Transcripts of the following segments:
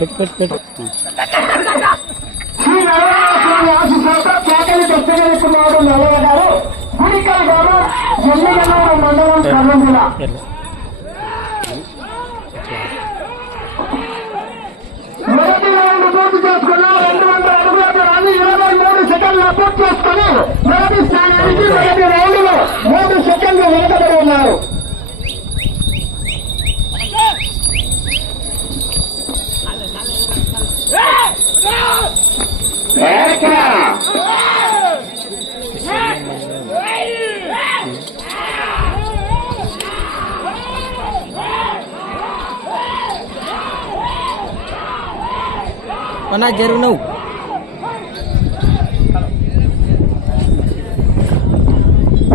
దర్శకుడు నల్లయ్య గారు గుడికల్ గ్రామం ఎమ్మెల్యేల మండలం కర్నూలు జిల్లా. మొదటి రౌండ్ పూర్తి చేసుకున్నాం. 200 అడుగుల దూరాన్ని 23 సెకండ్లు పూర్తి చేసుకుని మొదటి స్థానానికి మొదటి రౌండ్ లో 3 సెకండ్లు వెనుకబడి ఉన్నారు. mana jaru nau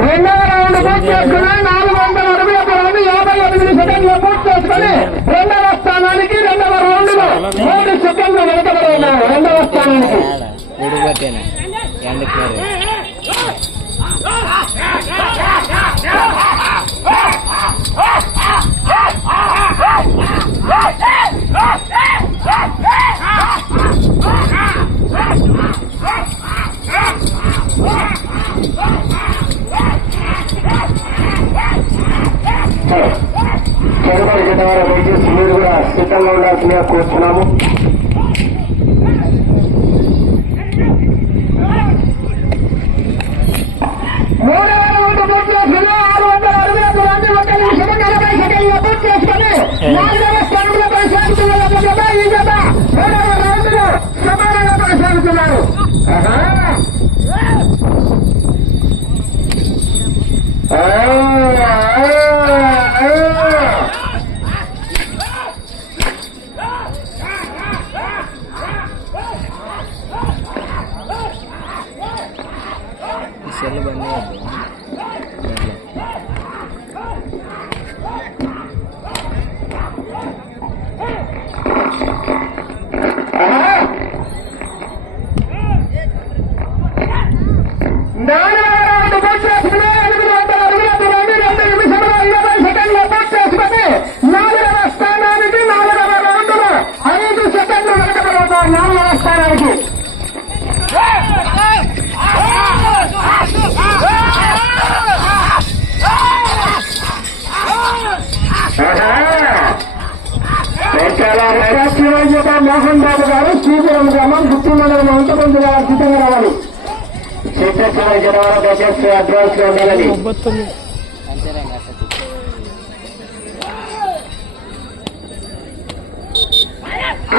రెండవ రౌండ్ పూర్తి చేసుకుని 468 సెకండ్లు పూర్తి చేసుకుని రెండవ స్థానానికి రెండవ రౌండ్ లో 3 సెకండ్లు వెనుకబడి ఉన్నారు. రెండవ స్థానానికి చెరుపడి గిట్టవారు దయచేసి మీరు కూడా సిద్ధంగా ఉండాల్సిందిగా కోరుతున్నాము. మూడవ రౌండ్ పూర్తి చేసుకుని 660 నిమిషం 40 సెకండ్లు పూర్తి చేసుకుని 4వ స్థానంలో కొనసాగుతున్న జత ఈ జత 3వ రౌండ్ లో సమానంగా కొనసాగుతున్నారు. మోహన్ బాబు గారు శ్రీపురం గ్రామం గుత్తి మండలం అంతకొండ సిద్ధంగా రావాలి. చిత్ర జనవరి దయచేసి అడ్వాన్స్ లో ఉండాలని.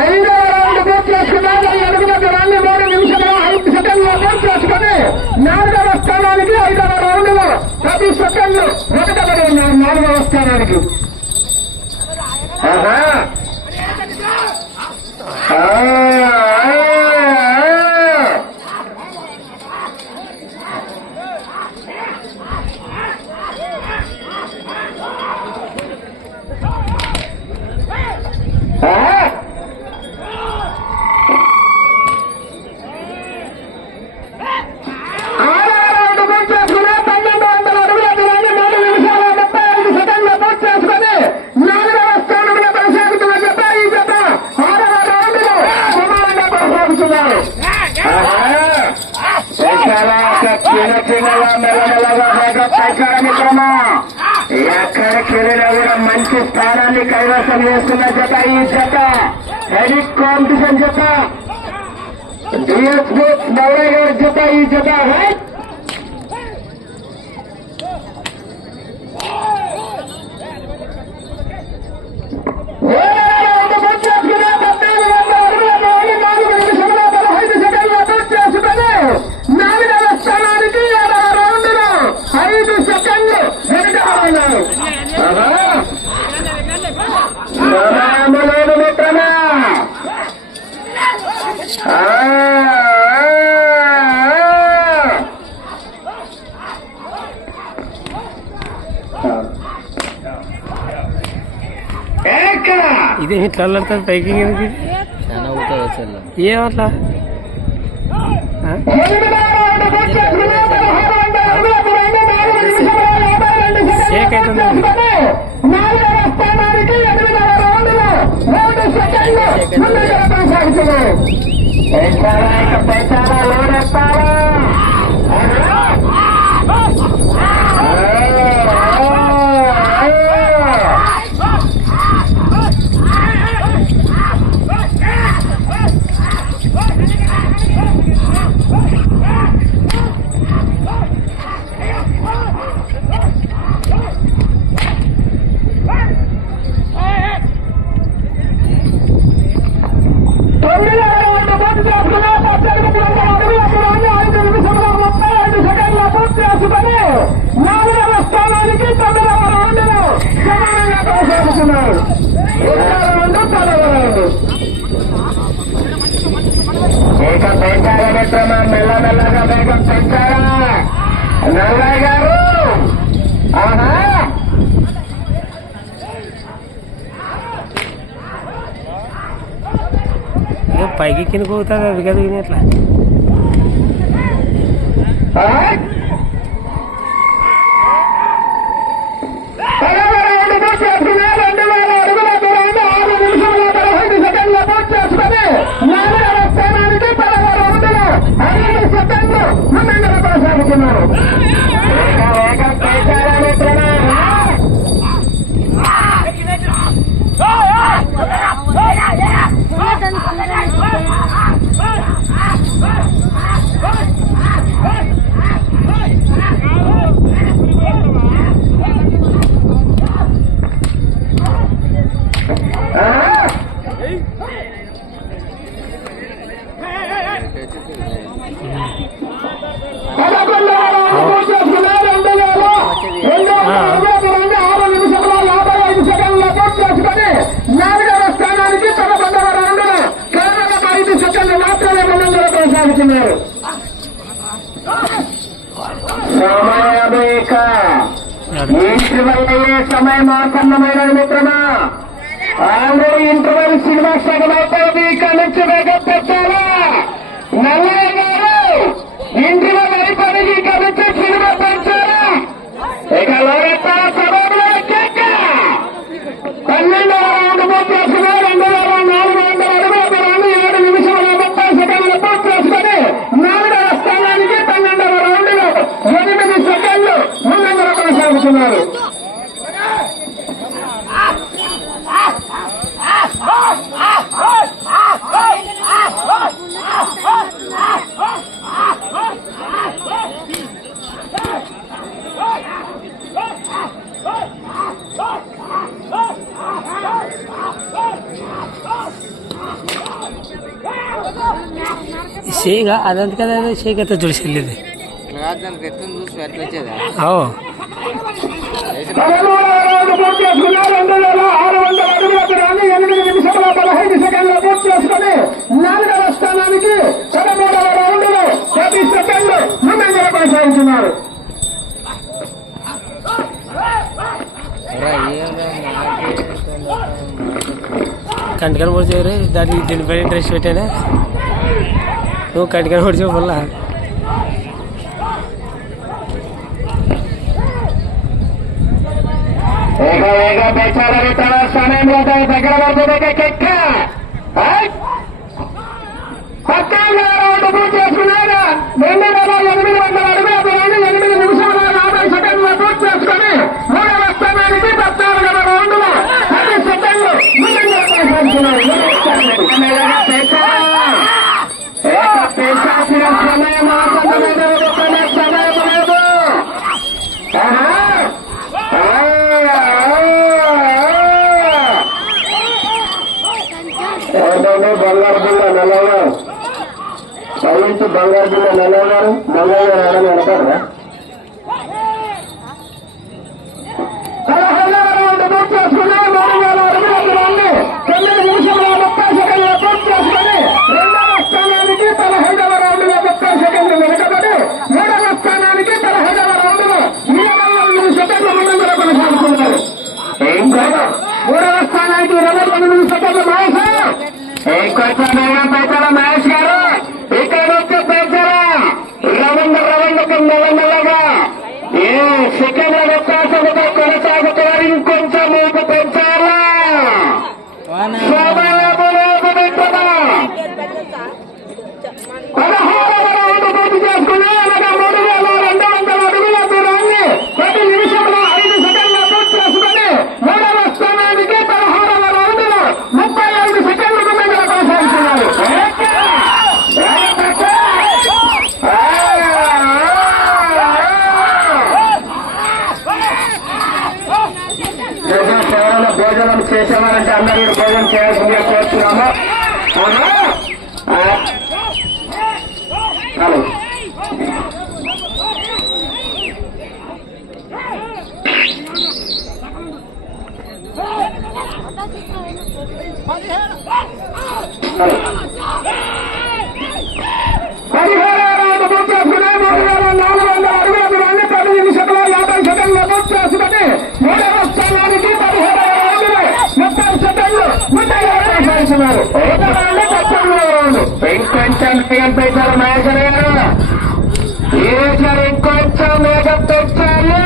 5వ రౌండ్ పూర్తి చేసుకున్నారు. 7 అడుగుల దూరాన్ని 3 నిమిషాల 5 సెకండ్లు పూర్తి చేసుకుని 4వ స్థానానికి 5వ రౌండ్ లో 10 సెకండ్లు వెనుకబడి ఉన్నారు. 4వ స్థానానికి ఎక్కడికి వెళ్ళినా కూడా మంచి స్థానాన్ని కైవసం చేస్తున్న జత ఈ జత హెడిక్ కాంపిటీషన్ జత డిఎస్ బోక్స్ నవరయ్య గారి జత ఈ జత ఇది ఇట్లా అల్లడుతుంది పైకింగ్ ఎందుకు చాలా అవుతుంది అసలు ఏమట్లా షేక్ అవుతుంది. 3 సెకండ్లు ముందంజలో కొనసాగుతున్నారు. పెంచాలా ఇక పెంచాలా లోడెత్తాలా మెల్లమెల్లగా వేగం పెంచారా నల్లయ్య గారు? ఆహా పైకి కింద పోతుంది అది కదా ఎట్లా సమయం ఆసన్నమైన మిత్రమా. ఆల్రెడీ ఇంటర్వెల్ సినిమా సగం అయిపోయింది. ఇక్కడ నుంచి వేగం పెట్టాలా నల్లయ్య గారు? ఇంటర్వెల్ అయిపోయింది. ఇక్కడ నుంచి సినిమా పెంచాలా ఇక లోరెత్తాల సమయంలో 12వ రౌండ్ పూర్తి చేసుకుని 2400 అడుగుల 7 నిమిషాల 30 సెకండ్లు పూర్తి చేసుకుని 4వ స్థానానికి 12వ రౌండ్ లో 8 సెకండ్లు ముందంజలో కొనసాగుతున్నారు. షేక్ అదంత కదా షేక్ అయితే చూసి వెళ్ళేది పూర్తి చేసుకున్నారు. 2600 అడుగులకు 8 నిమిషాల 15 సెకండ్లు పూర్తి చేసుకుని 4వ స్థానానికి 13వ రౌండ్ లో 10 సెకండ్లు ముందంజలో కొనసాగుతున్నారు. కంటికని పొడిచేవారు దానికి దీనిపై ఇంట్రెస్ట్ పెట్టానే నువ్వు కంటికని పొడిచే వల్ల పెంచాలని తన సమయంలో దగ్గర పడుతుంది. కెక్క 14వ రౌండ్ పూర్తి చేసుకున్నారు. 2800 అడుగుల 8 నిమిషాల 50 సెకండ్లు పూర్తి చేసుకుని 3వ స్థానానికి 14వ రౌండ్ లో 10 సెకండ్లు ముందంజలో కొనసాగుతున్నారు. పెంచాల్సిన సమయం ఆసన్నమైన సమయం లేదు. బంగారు బిల్ల నల్లయ్య బంగారు బిల్ల నల్లయ్య గారు నల్లయ్య గారు ఆడని వెనకారా 16వ రౌండ్ పూర్తి చేసుకున్నారు. 3000 అడుగుల 9 నిమిషాల 30 సెకండ్ల పూర్తి చేసుకుని 2వ స్థానానికి 15వ రౌండ్ లో 30 సెకండ్లు వెనుకబడి 3వ స్థానానికి 15వ రౌండ్ లో 29 సెకండ్ల ముందంజలో కొనసాగుతున్నారు. ఇంకా 3వ స్థానానికి 29 సెకండ్లు మహేష్ ఇంకొంచెం వేగం పెంచారా మహేష్ గారు? ఇక్కడ నుంచి పెంచారా రవండకు మెల్లమెల్లగా ఏ సెకండ్ల వ్యత్యాసంతో కొనసాగుతున్నారు. ఇంకొంచెం ఊపు పెంచాలా వచ్చినాము. పెంచారు నాయకులు ఇంకొంచెం వేగం పెంచాలి.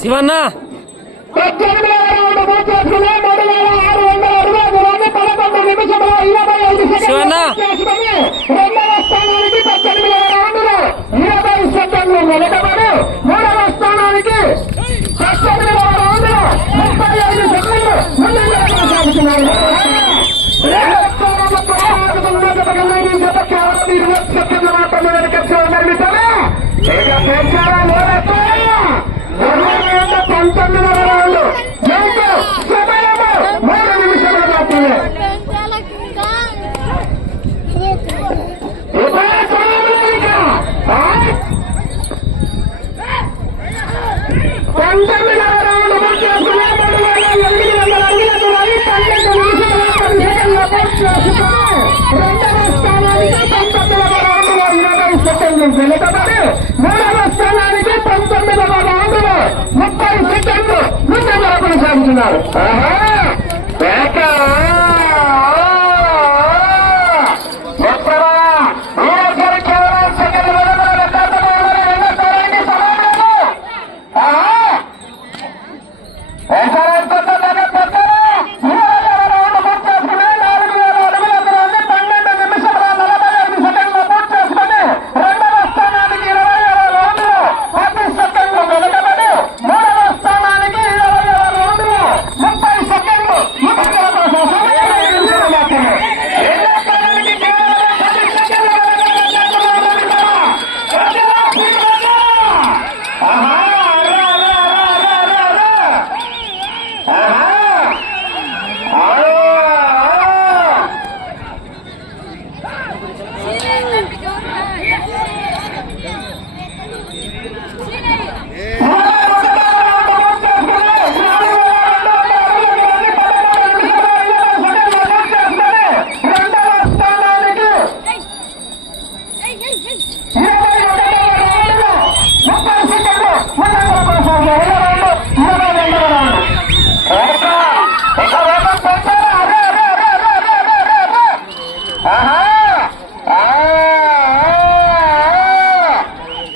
శివన్న 18వ రౌండ్ పూర్తి చేసుకుని 3,600 అడుగుల దూరాన్ని 11 నిమిషముల 25 శివన్న. సెకండ్లు రెండవ స్థానానికి 18వ రౌండ్లో 20 సెకండ్లు వెనుకబడి మూడవ స్థానానికి 18వ రౌండ్లో 35 సెకండ్లు ముందంజలో కొనసాగుతున్నారు. రెండవ స్థానంలో కొనసాగుతున్న జత కేవలం 20 సెకండ్ల మాత్రమే వెనుకగా నిర్మితమే. ఇక పెంచారా లేకపోయా 19వ రౌండ్ సమయము 3 నిమిషాలు మాత్రమే. వెనుకబడి మూడవ స్థానానికి 19వ రౌండ్లో 30 సెకండ్లు ముందుగా కొనసాగుతున్నారు.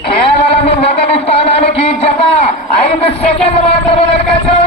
కేవలం మొదటి స్థానానికి జత 5 సెకండ్లు మాత్రమే వెనకాల